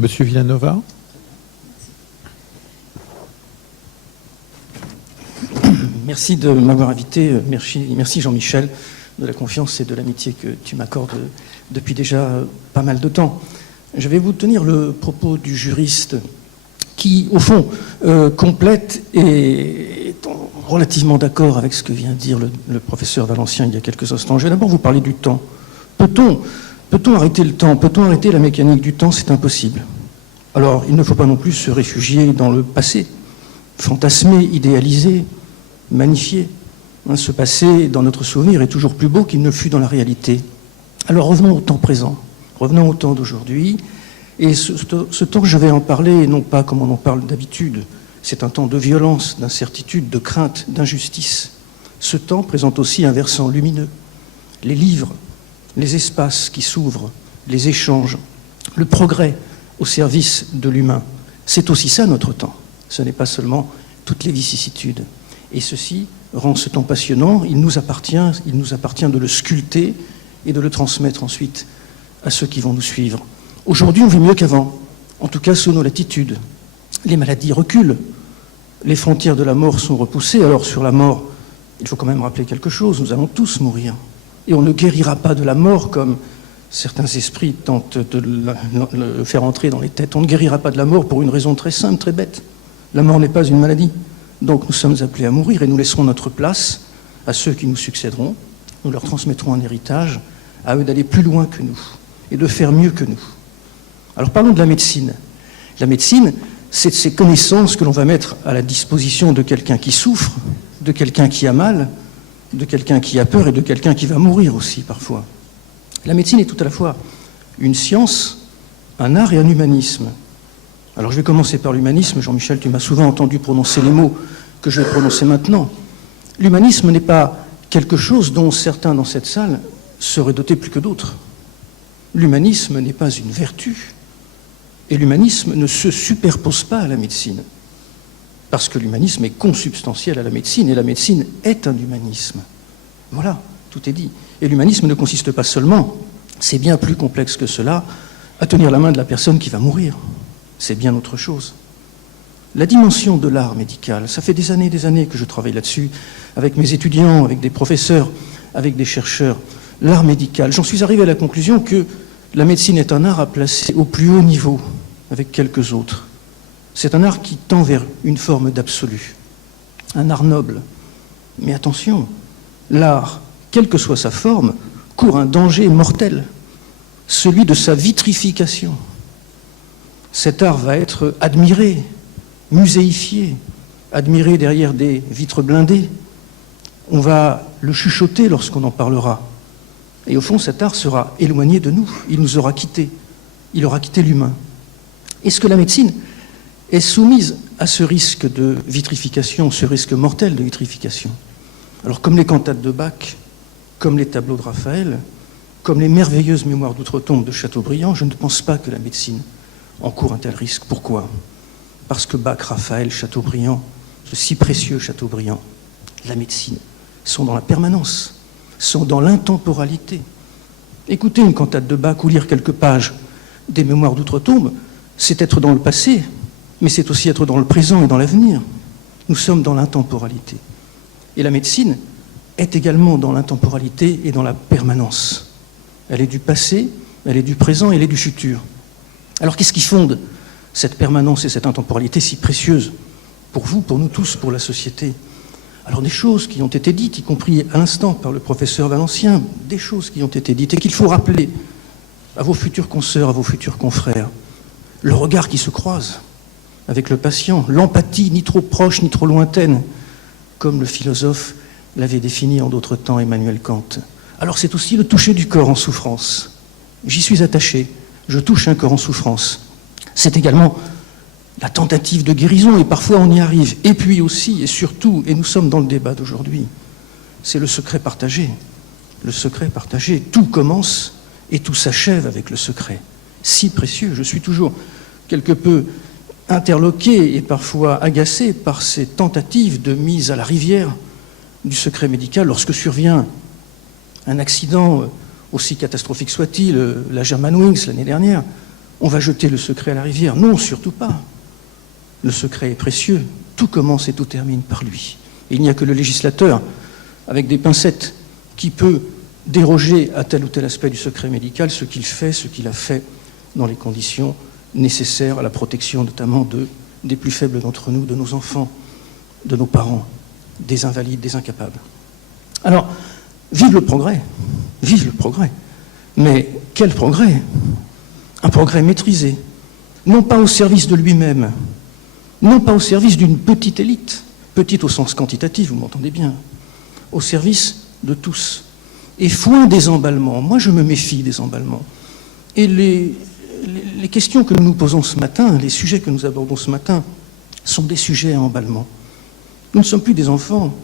Monsieur Villanova. Merci de m'avoir invité. Merci Jean-Michel de la confiance et de l'amitié que tu m'accordes depuis déjà pas mal de temps. Je vais vous tenir le propos du juriste qui, au fond, complète et est relativement d'accord avec ce que vient de dire le professeur Valencien il y a quelques instants. Je vais d'abord vous parler du temps. Peut-on arrêter le temps? Peut-on arrêter la mécanique du temps? C'est impossible. Alors, il ne faut pas non plus se réfugier dans le passé, fantasmer, idéaliser, magnifier. Ce passé, dans notre souvenir, est toujours plus beau qu'il ne fut dans la réalité. Alors revenons au temps présent, revenons au temps d'aujourd'hui. Et ce temps, je vais en parler, non pas comme on en parle d'habitude. C'est un temps de violence, d'incertitude, de crainte, d'injustice. Ce temps présente aussi un versant lumineux. Les livres, les espaces qui s'ouvrent, les échanges, le progrès au service de l'humain. C'est aussi ça notre temps. Ce n'est pas seulement toutes les vicissitudes. Et ceci rend ce temps passionnant. Il nous appartient de le sculpter et de le transmettre ensuite à ceux qui vont nous suivre. Aujourd'hui, on vit mieux qu'avant, en tout cas sous nos latitudes. Les maladies reculent, les frontières de la mort sont repoussées. Alors sur la mort, il faut quand même rappeler quelque chose, nous allons tous mourir. Et on ne guérira pas de la mort comme certains esprits tentent de le faire entrer dans les têtes. On ne guérira pas de la mort pour une raison très simple, très bête. La mort n'est pas une maladie. Donc nous sommes appelés à mourir et nous laisserons notre place à ceux qui nous succéderont. Nous leur transmettrons un héritage, à eux d'aller plus loin que nous et de faire mieux que nous. Alors parlons de la médecine. La médecine, c'est ces connaissances que l'on va mettre à la disposition de quelqu'un qui souffre, de quelqu'un qui a mal, de quelqu'un qui a peur et de quelqu'un qui va mourir aussi parfois. La médecine est tout à la fois une science, un art et un humanisme. Alors je vais commencer par l'humanisme. Jean-Michel, tu m'as souvent entendu prononcer les mots que je vais prononcer maintenant. L'humanisme n'est pas quelque chose dont certains dans cette salle seraient dotés plus que d'autres. L'humanisme n'est pas une vertu. Et l'humanisme ne se superpose pas à la médecine. Parce que l'humanisme est consubstantiel à la médecine, et la médecine est un humanisme. Voilà, tout est dit. Et l'humanisme ne consiste pas seulement, c'est bien plus complexe que cela, à tenir la main de la personne qui va mourir. C'est bien autre chose. La dimension de l'art médical, ça fait des années que je travaille là-dessus, avec mes étudiants, avec des professeurs, avec des chercheurs. L'art médical, j'en suis arrivé à la conclusion que la médecine est un art à placer au plus haut niveau, avec quelques autres. C'est un art qui tend vers une forme d'absolu, un art noble. Mais attention, l'art, quelle que soit sa forme, court un danger mortel, celui de sa vitrification. Cet art va être admiré, muséifié, admiré derrière des vitres blindées. On va le chuchoter lorsqu'on en parlera. Et au fond, cet art sera éloigné de nous. Il nous aura quittés. Il aura quitté l'humain. Est-ce que la médecine est soumise à ce risque de vitrification, ce risque mortel de vitrification? Alors, comme les cantates de Bach, comme les tableaux de Raphaël, comme les merveilleuses mémoires d'outre-tombe de Chateaubriand, je ne pense pas que la médecine encourt un tel risque. Pourquoi? Parce que Bach, Raphaël, Chateaubriand, ce si précieux Chateaubriand, la médecine, sont dans la permanence, sont dans l'intemporalité. Écouter une cantate de Bach ou lire quelques pages des mémoires d'outre-tombe, c'est être dans le passé, mais c'est aussi être dans le présent et dans l'avenir. Nous sommes dans l'intemporalité. Et la médecine est également dans l'intemporalité et dans la permanence. Elle est du passé, elle est du présent, elle est du futur. Alors qu'est-ce qui fonde cette permanence et cette intemporalité si précieuses pour vous, pour nous tous, pour la société? Alors des choses qui ont été dites, y compris à l'instant par le professeur Valencien, des choses qui ont été dites et qu'il faut rappeler à vos futurs consoeurs, à vos futurs confrères. Le regard qui se croise avec le patient, l'empathie ni trop proche ni trop lointaine, comme le philosophe l'avait défini en d'autres temps Emmanuel Kant. Alors c'est aussi le toucher du corps en souffrance. J'y suis attaché, je touche un corps en souffrance. C'est également la tentative de guérison, et parfois on y arrive. Et puis aussi, et surtout, et nous sommes dans le débat d'aujourd'hui, c'est le secret partagé. Le secret partagé, tout commence et tout s'achève avec le secret. Si précieux, je suis toujours quelque peu interloqué et parfois agacé par ces tentatives de mise à la rivière du secret médical lorsque survient un accident, aussi catastrophique soit-il, la Germanwings l'année dernière, on va jeter le secret à la rivière. Non, surtout pas. Le secret est précieux. Tout commence et tout termine par lui. Et il n'y a que le législateur, avec des pincettes, qui peut déroger à tel ou tel aspect du secret médical, ce qu'il fait, ce qu'il a fait dans les conditions nécessaires à la protection notamment des plus faibles d'entre nous, de nos enfants, de nos parents, des invalides, des incapables. Alors, vive le progrès, mais quel progrès? Un progrès maîtrisé, non pas au service de lui-même, non pas au service d'une petite élite, petite au sens quantitatif, vous m'entendez bien, au service de tous. Et foin des emballements, moi je me méfie des emballements. Et les questions que nous nous posons ce matin, les sujets que nous abordons ce matin, sont des sujets à emballement. Nous ne sommes plus des enfants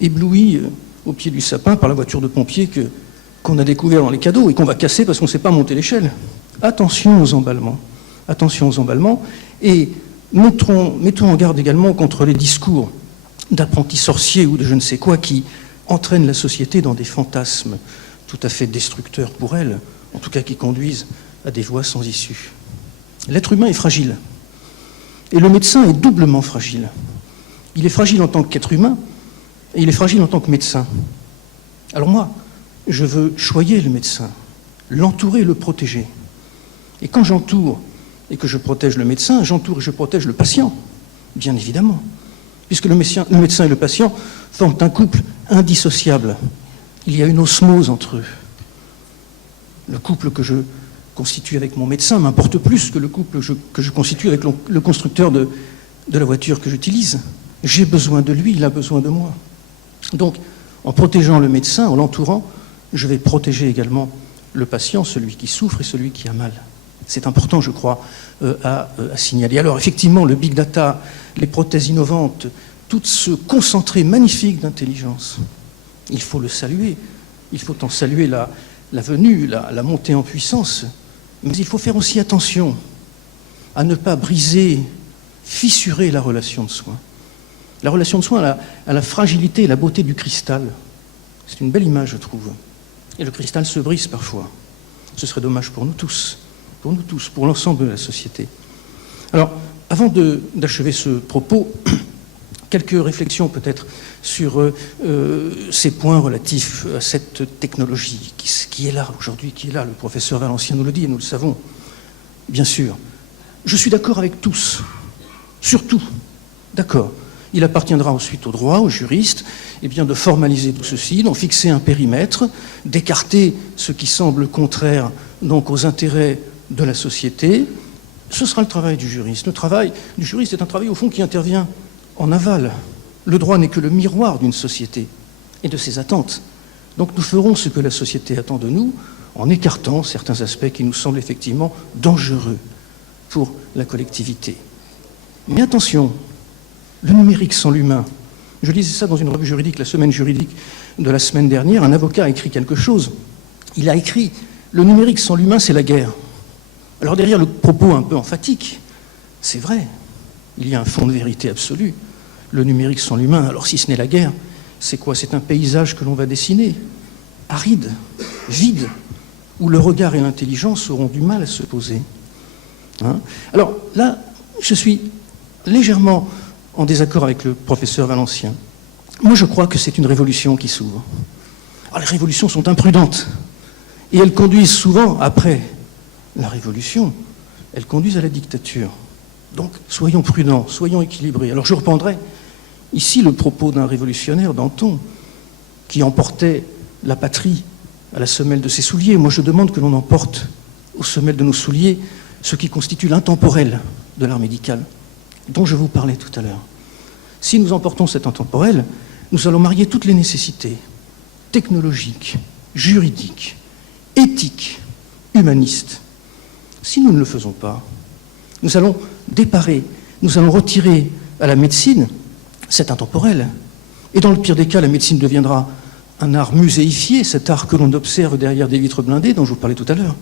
éblouis au pied du sapin par la voiture de pompiers qu'on a découvert dans les cadeaux et qu'on va casser parce qu'on ne sait pas monter l'échelle. Attention aux emballements. Attention aux emballements. Et mettons en garde également contre les discours d'apprentis sorciers ou de je ne sais quoi qui entraînent la société dans des fantasmes tout à fait destructeurs pour elle, en tout cas qui conduisent à des voies sans issue. L'être humain est fragile. Et le médecin est doublement fragile. Il est fragile en tant qu'être humain et il est fragile en tant que médecin. Alors moi, je veux choyer le médecin, l'entourer, le protéger. Et quand j'entoure et que je protège le médecin, j'entoure et je protège le patient, bien évidemment. Puisque le médecin et le patient forment un couple indissociable. Il y a une osmose entre eux. Le couple que je constitue avec mon médecin m'importe plus que le couple que je constitue avec le constructeur de la voiture que j'utilise. J'ai besoin de lui, il a besoin de moi. Donc, en protégeant le médecin, en l'entourant, je vais protéger également le patient, celui qui souffre et celui qui a mal. C'est important, je crois, à signaler. Alors, effectivement, le big data, les prothèses innovantes, tout ce concentré magnifique d'intelligence, il faut le saluer. Il faut en saluer la venue, la montée en puissance. Mais il faut faire aussi attention à ne pas briser, fissurer la relation de soins. La relation de soins à la fragilité et la beauté du cristal. C'est une belle image, je trouve. Et le cristal se brise parfois. Ce serait dommage pour nous tous, pour l'ensemble de la société. Alors, avant d'achever ce propos, quelques réflexions peut-être sur ces points relatifs à cette technologie qui est là aujourd'hui, qui est là. Le professeur Valencien nous le dit et nous le savons, bien sûr. Je suis d'accord avec tous, surtout, d'accord. Il appartiendra ensuite au droit, aux juristes, de formaliser tout ceci, d'en fixer un périmètre, d'écarter ce qui semble contraire donc aux intérêts de la société. Ce sera le travail du juriste. Le travail du juriste est un travail au fond qui intervient en aval. Le droit n'est que le miroir d'une société et de ses attentes. Donc nous ferons ce que la société attend de nous en écartant certains aspects qui nous semblent effectivement dangereux pour la collectivité. Mais attention, le numérique sans l'humain. Je lisais ça dans une revue juridique, la semaine juridique de la semaine dernière. Un avocat a écrit quelque chose. Il a écrit « Le numérique sans l'humain, c'est la guerre ». Alors derrière le propos un peu emphatique, c'est vrai, il y a un fond de vérité absolue. Le numérique sans l'humain, alors si ce n'est la guerre, c'est quoi? C'est un paysage que l'on va dessiner, aride, vide, où le regard et l'intelligence auront du mal à se poser. Alors là, je suis légèrement en désaccord avec le professeur Valencien. Moi, je crois que c'est une révolution qui s'ouvre. Alors, les révolutions sont imprudentes, et elles conduisent souvent, après la révolution, elles conduisent à la dictature. Donc, soyons prudents, soyons équilibrés. Alors, je reprendrai ici le propos d'un révolutionnaire, Danton, qui emportait la patrie à la semelle de ses souliers. Moi, je demande que l'on emporte aux semelles de nos souliers ce qui constitue l'intemporel de l'art médical, dont je vous parlais tout à l'heure. Si nous emportons cet intemporel, nous allons marier toutes les nécessités technologiques, juridiques, éthiques, humanistes. Si nous ne le faisons pas, nous allons déparer, nous allons retirer à la médecine cet intemporel. Et dans le pire des cas, la médecine deviendra un art muséifié, cet art que l'on observe derrière des vitres blindées dont je vous parlais tout à l'heure.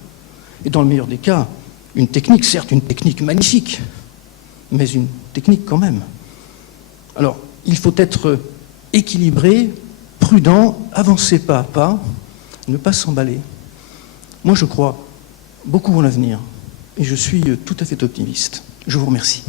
Et dans le meilleur des cas, une technique, certes une technique magnifique, mais une technique quand même. Alors, il faut être équilibré, prudent, avancer pas à pas, ne pas s'emballer. Moi, je crois beaucoup en l'avenir. et je suis tout à fait optimiste. Je vous remercie.